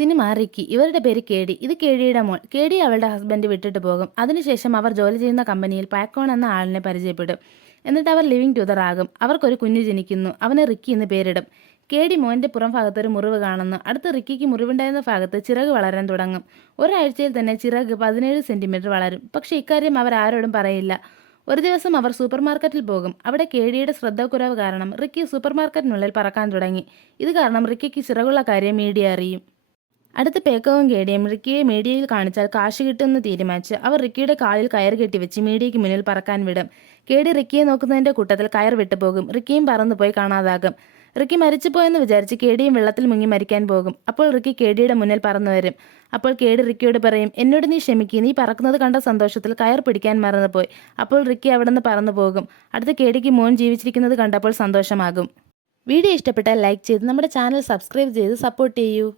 Cinema Ricky. ഇവരുടെ പേര് കേടി. ഇത് കേടിയുടെ മോൾ. കേടി അവളുടെ ഹസ്ബൻഡ് വിട്ടിട്ട് പോകും. അതിനുശേഷം അവർ ജോലി ചെയ്യുന്ന കമ്പനിയിൽ പാക്കോൺ എന്ന ആളിനെ പരിചയപ്പെടും. എന്നിട്ട് അവർ ലിവിങ് ടുഗദർ ആകും. അവർക്കൊരു കുഞ്ഞ് ജനിക്കുന്നു. അവന് റിക്കി എന്ന് പേരിടും. കേടി മോൻ്റെ പുറം ഭാഗത്ത് ഒരു മുറിവ് കാണുന്നു. അടുത്ത് റിക്കിക്ക് മുറിവുണ്ടായിരുന്ന ഭാഗത്ത് ചിറക് വളരാൻ തുടങ്ങും. ഒരാഴ്ചയിൽ തന്നെ ചിറക് 17 സെന്റിമീറ്റർ വളരും. പക്ഷേ ഇക്കാര്യം അവർ ആരോടും പറയില്ല. ഒരു ദിവസം അവർ സൂപ്പർ മാർക്കറ്റിൽ പോകും. അവിടെ കേടിയുടെ ശ്രദ്ധക്കുറവ് കാരണം റിക്കി സൂപ്പർ മാർക്കറ്റിനുള്ളിൽ പറക്കാൻ തുടങ്ങി. ഇത് കാരണം റിക്കിക്ക് ചിറകുള്ള കാര്യം മീഡിയ അറിയും. അടുത്ത പേക്കവും കേടിയും റിക്കിയെ മീഡിയയിൽ കാണിച്ചാൽ കാശ് കിട്ടുമെന്ന് തീരുമാനിച്ച് അവർ റിക്കിയുടെ കാലിൽ കയർ കെട്ടിവെച്ച് മീഡിയയ്ക്ക് മുന്നിൽ പറക്കാൻ വിടും. കേടി റിക്കിയെ നോക്കുന്നതിന്റെ കൂട്ടത്തിൽ കയർ വിട്ടുപോകും. റിക്കിയും പറന്നുപോയി കാണാതാകും. റിക്കി മരിച്ചുപോയെന്ന് വിചാരിച്ച് കേടിയും വെള്ളത്തിൽ മുങ്ങി മരിക്കാൻ പോകും. അപ്പോൾ റിക്കി കേടിയുടെ മുന്നിൽ പറന്നു വരും. അപ്പോൾ കേടി റിക്കിയോട് പറയും, എന്നോട് നീ ക്ഷമിക്കുക, നീ പറക്കുന്നത് കണ്ട സന്തോഷത്തിൽ കയർ പിടിക്കാൻ മറന്നുപോയി. അപ്പോൾ റിക്കി അവിടെ നിന്ന് പറന്നു പോകും. അടുത്ത കേടിക്ക് മോൻ ജീവിച്ചിരിക്കുന്നത് കണ്ടപ്പോൾ സന്തോഷമാകും. വീഡിയോ ഇഷ്ടപ്പെട്ടാൽ ലൈക്ക് ചെയ്ത് നമ്മുടെ ചാനൽ സബ്സ്ക്രൈബ് ചെയ്ത് സപ്പോർട്ട് ചെയ്യൂ.